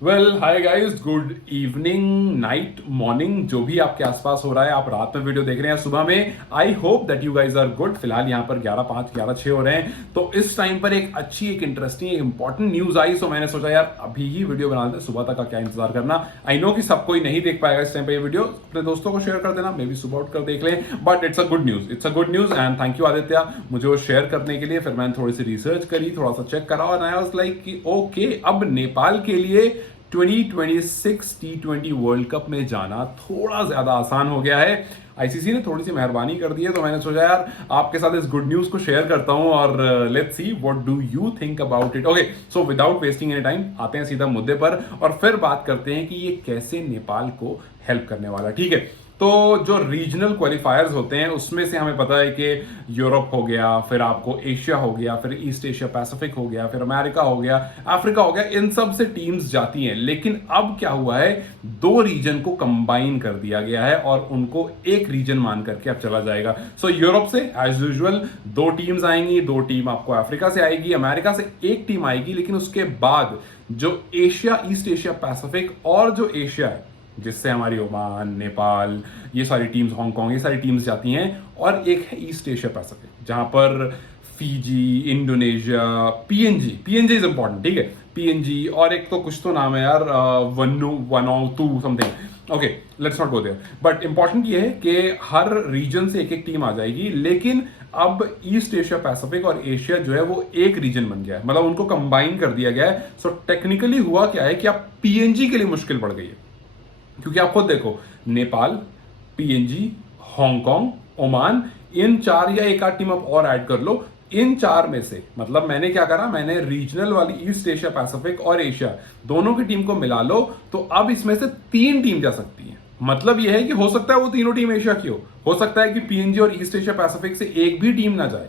Well hi guys, good evening, night, morning, जो भी आपके आसपास हो रहा है। आप रात में वीडियो देख रहे हैं या सुबह में। I hope that you guys are good. फिलहाल यहाँ पर 11:05 11:06 हो रहे हैं। तो इस टाइम पर एक अच्छी, एक इंटरेस्टिंग, एक इंपॉर्टेंट न्यूज आई। सो मैंने सोचा यार अभी ही वीडियो बना दें, सुबह तक का क्या इंतजार करना। आई नो कि सब कोई नहीं देख पाएगा इस टाइम पर ये वीडियो। अपने दोस्तों को शेयर कर देना, मे बी सुबह उठकर देख लें। But it's a good news, it's a good news and thank you Aditya मुझे वो शेयर करने के लिए। फिर मैंने थोड़ी सी रिसर्च करी, थोड़ा सा चेक करा और आई वाज लाइक कि ओके, अब नेपाल के लिए 2026 T20 वर्ल्ड कप में जाना थोड़ा ज्यादा आसान हो गया है। आईसीसी ने थोड़ी सी मेहरबानी कर दी है, तो मैंने सोचा यार आपके साथ इस गुड न्यूज को शेयर करता हूं और let's see what do you think about it. Okay, so without wasting any time आते हैं सीधा मुद्दे पर और फिर बात करते हैं कि ये कैसे नेपाल को हेल्प करने वाला। ठीक है, तो जो रीजनल क्वालिफायर्स होते हैं उसमें से हमें पता है कि यूरोप हो गया, फिर आपको एशिया हो गया, फिर ईस्ट एशिया पैसिफिक हो गया, फिर अमेरिका हो गया, अफ्रीका हो गया, इन सब से टीम्स जाती हैं। लेकिन अब क्या हुआ है, दो रीजन को कंबाइन कर दिया गया है और उनको एक रीजन मान करके अब चला जाएगा। सो यूरोप से एज यूजुअल दो टीम्स आएंगी, दो टीम आपको अफ्रीका से आएगी, अमेरिका से एक टीम आएगी। लेकिन उसके बाद जो एशिया, ईस्ट एशिया पैसिफिक और जो एशिया है जिससे हमारी ओमान, नेपाल, ये सारी टीम्स, हांगकांग, ये सारी टीम्स जाती हैं। और एक है ईस्ट एशिया पैसिफिक जहां पर Fiji, Indonesia, PNG is important. ठीक है, पीएनजी और एक तो कुछ तो नाम है यार, Vanuatu something. Okay, let's not go there. But important ये है कि हर रीजन से एक एक टीम आ जाएगी। लेकिन अब ईस्ट एशिया पैसिफिक और एशिया जो है वो एक रीजन बन गया है, मतलब उनको कंबाइन कर दिया गया है। सो टेक्निकली हुआ क्या है कि अब पीएनजी के लिए मुश्किल बढ़ गई है, क्योंकि आप खुद देखो, नेपाल, पीएनजी, हांगकांग, ओमान, इन चार या एक आध टीम आप और ऐड कर लो। इन चार में से मतलब मैंने क्या करा, मैंने रीजनल वाली ईस्ट एशिया पैसिफिक और एशिया दोनों की टीम को मिला लो, तो अब इसमें से तीन टीम जा सकती हैं। मतलब यह है कि हो सकता है वो तीनों टीम एशिया की हो सकता है कि पीएनजी और ईस्ट एशिया पैसिफिक से एक भी टीम ना जाए,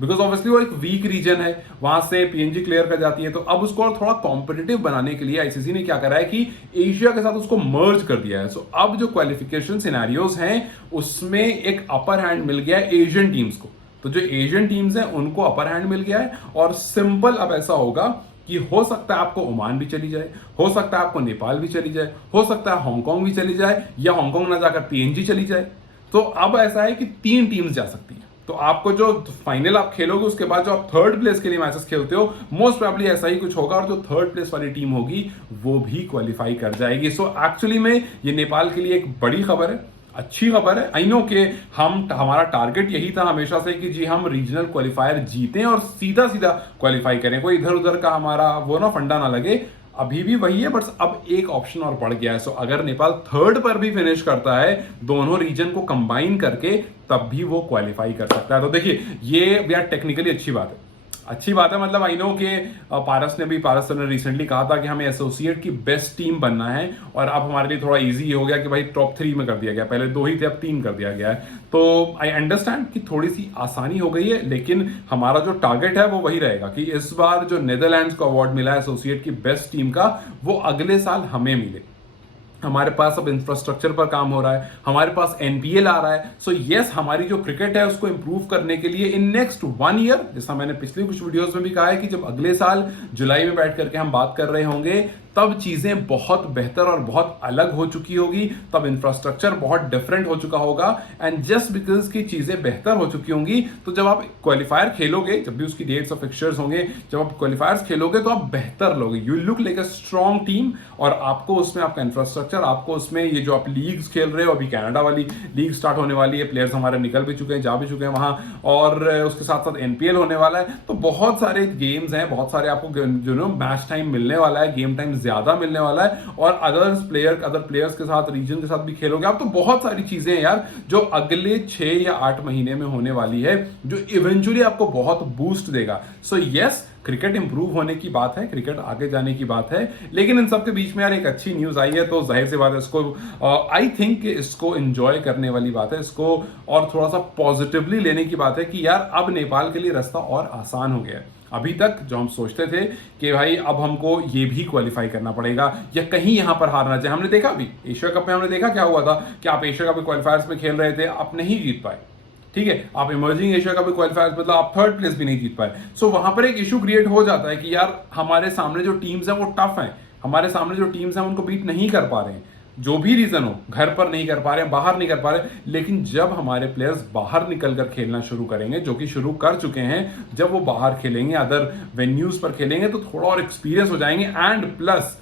बिकॉज ऑब्वियसली वो एक वीक रीजन है, वहां से पीएनजी क्लियर कर जाती है। तो अब उसको और थोड़ा कॉम्पिटिटिव बनाने के लिए आईसीसी ने क्या करा है कि एशिया के साथ उसको मर्ज कर दिया है। सो अब जो क्वालिफिकेशन सिनेरियोज हैं उसमें एक अपर हैंड मिल गया है एशियन टीम्स को। तो जो एशियन टीम्स हैं उनको अपर हैंड मिल गया है और सिंपल अब ऐसा होगा कि हो सकता है आपको ओमान भी चली जाए, हो सकता है आपको नेपाल भी चली जाए, हो सकता है हांगकांग भी चली जाए, या हांगकांग ना जाकर पीएनजी चली जाए। तो अब ऐसा है कि तीन टीम्स जा सकती हैं। तो आपको जो फाइनल आप खेलोगे उसके बाद जो आप थर्ड प्लेस के लिए मैचेस खेलते हो, मोस्ट प्रोबेबली ऐसा ही कुछ होगा और जो थर्ड प्लेस वाली टीम होगी वो भी क्वालिफाई कर जाएगी। सो एक्चुअली में ये नेपाल के लिए एक बड़ी खबर है, अच्छी खबर है। आई नो कि हमारा टारगेट यही था हमेशा से कि जी हम रीजनल क्वालिफायर जीतें और सीधा सीधा क्वालिफाई करें, कोई इधर उधर का हमारा वो ना फंडा ना लगे। अभी भी वही है, बट अब एक ऑप्शन और बढ़ गया है। सो अगर नेपाल थर्ड पर भी फिनिश करता है दोनों रीजन को कंबाइन करके, तब भी वो क्वालिफाई कर सकता है। तो देखिए, ये यार टेक्निकली अच्छी बात है, अच्छी बात है। मतलब आई नो कि पारस सर ने रिसेंटली कहा था कि हमें एसोसिएट की बेस्ट टीम बनना है और अब हमारे लिए थोड़ा इजी हो गया कि भाई टॉप 3 में कर दिया गया, पहले 2 ही थे अब 3 कर दिया गया है। तो आई अंडरस्टैंड कि थोड़ी सी आसानी हो गई है, लेकिन हमारा जो टारगेट है वो वही रहेगा कि इस बार जो नेदरलैंड्स को अवार्ड मिला है एसोसिएट की बेस्ट टीम का, वो अगले साल हमें मिले। हमारे पास अब इंफ्रास्ट्रक्चर पर काम हो रहा है, हमारे पास एनपीएल आ रहा है। सो यस, हमारी जो क्रिकेट है उसको इंप्रूव करने के लिए इन नेक्स्ट 1 ईयर, जैसा मैंने पिछले कुछ वीडियोस में भी कहा है कि जब अगले साल जुलाई में बैठ करके हम बात कर रहे होंगे, तब चीजें बहुत बेहतर और बहुत अलग हो चुकी होगी, तब इंफ्रास्ट्रक्चर बहुत डिफरेंट हो चुका होगा। एंड जस्ट बिकॉज की चीजें बेहतर हो चुकी होंगी, तो जब आप क्वालिफायर खेलोगे, जब भी उसकी डेट्स और फिक्चर्स होंगे, जब आप क्वालिफायर्स खेलोगे तो आप बेहतर लोगे, you look like a strong team. और आपको उसमें आपका इंफ्रास्ट्रक्चर, आपको उसमें ये जो आप लीग्स खेल रहे हो, अभी कनाडा वाली लीग स्टार्ट होने वाली है, प्लेयर्स हमारे निकल भी चुके हैं, जा भी चुके हैं वहां, और उसके साथ साथ एनपीएल होने वाला है। तो बहुत सारे गेम्स हैं, बहुत सारे आपको जो नो मैच टाइम मिलने वाला है, गेम टाइम ज्यादा मिलने वाला है, और अदर प्लेयर्स के साथ, रीजन के साथ भी खेलोगे आप। तो बहुत सारी चीजें हैं यार जो अगले 6 या 8 महीने में होने वाली है, जो इवेंचुअली आपको बहुत बूस्ट देगा। सो यस, क्रिकेट इंप्रूव होने की बात है, क्रिकेट आगे जाने की बात है, लेकिन इन सब के बीच में यार एक अच्छी न्यूज आई है, तो जाहिर सी बात है इसको आई थिंक इसको एंजॉय करने वाली बात है, इसको और थोड़ा सा पॉजिटिवली लेने की बात है कि यार अब नेपाल के लिए रास्ता और आसान हो गया है। अभी तक जो हम सोचते थे कि भाई अब हमको ये भी क्वालिफाई करना पड़ेगा या कहीं यहां पर हारना चाहिए, हमने देखा अभी एशिया कप में, हमने देखा क्या हुआ था कि आप एशिया कप के क्वालिफायर्स में खेल रहे थे, आप नहीं जीत पाए। ठीक है, आप इमर्जिंग एशिया का भी क्वालिफायर, मतलब आप थर्ड प्लेस भी नहीं जीत पाए। सो वहां पर एक इशू क्रिएट हो जाता है कि यार हमारे सामने जो टीम्स हैं वो टफ हैं, हमारे सामने जो टीम्स हैं उनको बीट नहीं कर पा रहे हैं, जो भी रीजन हो, घर पर नहीं कर पा रहे हैं, बाहर नहीं कर पा रहे, लेकिन जब हमारे प्लेयर्स बाहर निकल कर खेलना शुरू करेंगे, जो कि शुरू कर चुके हैं, जब वो बाहर खेलेंगे, अदर वेन्यूज पर खेलेंगे, तो थोड़ा और एक्सपीरियंस हो जाएंगे। एंड प्लस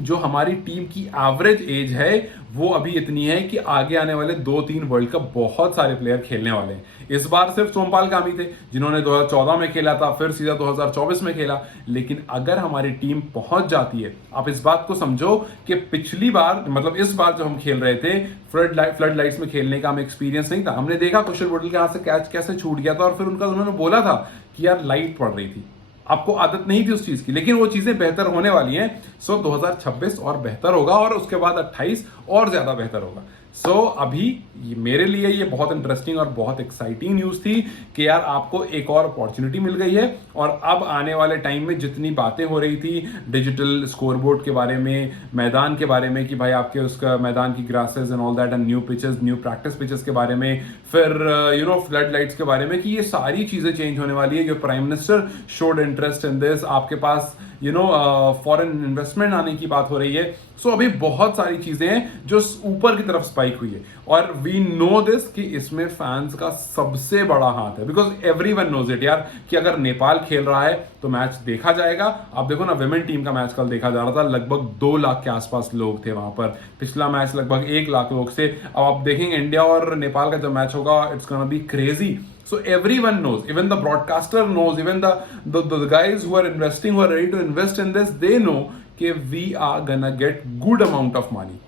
जो हमारी टीम की एवरेज एज है वो अभी इतनी है कि आगे आने वाले 2-3 वर्ल्ड कप बहुत सारे प्लेयर खेलने वाले हैं। इस बार सिर्फ सोमपाल कामी थे जिन्होंने 2014 में खेला था, फिर सीधा 2024 में खेला। लेकिन अगर हमारी टीम पहुंच जाती है, आप इस बात को समझो कि पिछली बार, मतलब इस बार जब हम खेल रहे थे, फ्लड लाइट्स में खेलने का हमें एक्सपीरियंस नहीं था। हमने देखा कुशल बुटल के हाथ से कैच कैसे छूट गया था, और फिर उन्होंने बोला था कि यार लाइट पड़ रही थी, आपको आदत नहीं थी उस चीज की, लेकिन वो चीजें बेहतर होने वाली हैं। सो 2026 और बेहतर होगा, और उसके बाद 28 और ज्यादा बेहतर होगा। सो अभी मेरे लिए ये बहुत इंटरेस्टिंग और बहुत एक्साइटिंग न्यूज थी कि यार आपको एक और अपॉर्चुनिटी मिल गई है। और अब आने वाले टाइम में जितनी बातें हो रही थी डिजिटल स्कोरबोर्ड के बारे में, मैदान के बारे में, कि भाई आपके उसका मैदान की grasses and all that, and new pitches, new practice pitches के बारे में, फिर फ्लड लाइट्स के बारे में, कि ये सारी चीजें चेंज होने वाली है। Your prime minister showed interest in this, आपके पास फॉरेन इन्वेस्टमेंट आने की बात हो रही है। सो अभी बहुत सारी चीजें हैं जो ऊपर की तरफ स्पाइक हुई है, और वी नो दिस कि इसमें फैंस का सबसे बड़ा हाथ है, बिकॉज एवरीवन नोज इट यार, कि अगर नेपाल खेल रहा है तो मैच देखा जाएगा। आप देखो ना, विमेन टीम का मैच कल देखा जा रहा था, लगभग 2 लाख के आसपास लोग थे वहां पर। पिछला मैच लगभग 1 लाख लोग से। अब आप देखेंगे इंडिया और नेपाल का जब मैच होगा, it's gonna be crazy. So everyone knows, even the broadcaster knows, even the guys who are investing, who are ready to invest in this, they know कि we are gonna get good amount of money.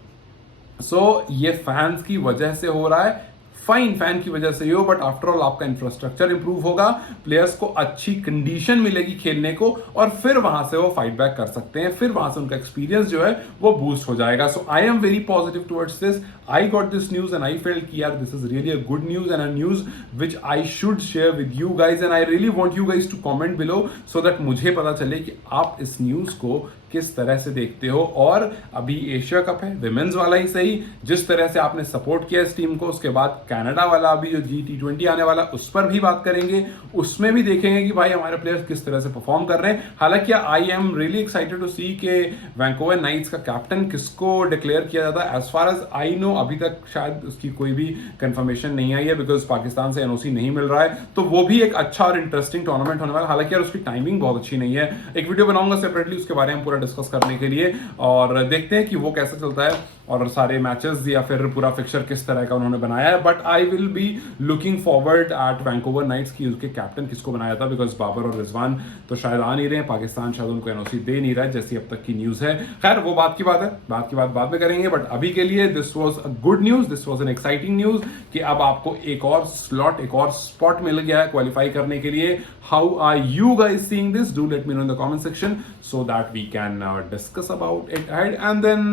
So ये fans की वजह से हो रहा है, fine, fan की वजह से ही हो, बट आफ्टर ऑल आपका इंफ्रास्ट्रक्चर इंप्रूव होगा, प्लेयर्स को अच्छी कंडीशन मिलेगी खेलने को, और फिर वहां से वो फाइट बैक कर सकते हैं, फिर वहां से उनका एक्सपीरियंस जो है वो बूस्ट हो जाएगा। So I am very positive towards this. I got this news and I felt कि यार this is really a good news and a news which I should share with you guys, and I really want you guys to comment below, so that मुझे पता चले कि आप इस news को किस तरह से देखते हो। और अभी एशिया कप है, विमेन्स वाला ही सही, जिस तरह से आपने सपोर्ट किया इस टीम को, उसके बाद कनाडा वाला अभी जो G20 आने वाला, उस पर भी बात करेंगे, उसमें भी देखेंगे कि भाई हमारे प्लेयर्स किस तरह से परफॉर्म कर रहे हैं। हालांकि I am really excited to see के वैंकूवर नाइट्स का कैप्टन किसको डिक्लेयर किया जाता है। As far as I know अभी तक शायद उसकी कोई भी कंफर्मेशन नहीं आई है, बिकॉज पाकिस्तान से एनओसी नहीं मिल रहा है। तो वो भी एक अच्छा और इंटरेस्टिंग टूर्नामेंट होने वाला है। हालांकि यार उसकी टाइमिंग बहुत अच्छी नहीं है। एक वीडियो बनाऊंगा सेपरेटली उसके बारे में पूरा डिस्कस करने के लिए, और देखते हैं कि वो कैसे चलता है, और सारे मैचेस या फिर पूरा फिक्चर किस तरह का उन्होंने बनाया है। But I will be looking forward at Vancouver Knights की उसके कैप्टन किसको बनाया था, बिकॉज बाबर और रिजवान तो शायद आ नहीं रहे हैं, पाकिस्तान शायद उनको एनओसी दे नहीं रहा है, जैसी अब तक की न्यूज है। खैर वो बात की बात है, बात की बात बाद में करेंगे। बट अभी के लिए this was a good news, this was an exciting news कि अब आपको एक और स्लॉट, एक और स्पॉट मिल गया है क्वालिफाई करने के लिए। How are you guys seeing this? Do let me know in the comment section so that we can discuss about it ahead, and then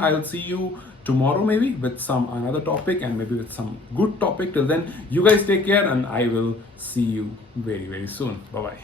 I'll see you tomorrow maybe with some another topic, and maybe with some good topic. Till then, you guys take care, and I will see you very soon. Bye bye.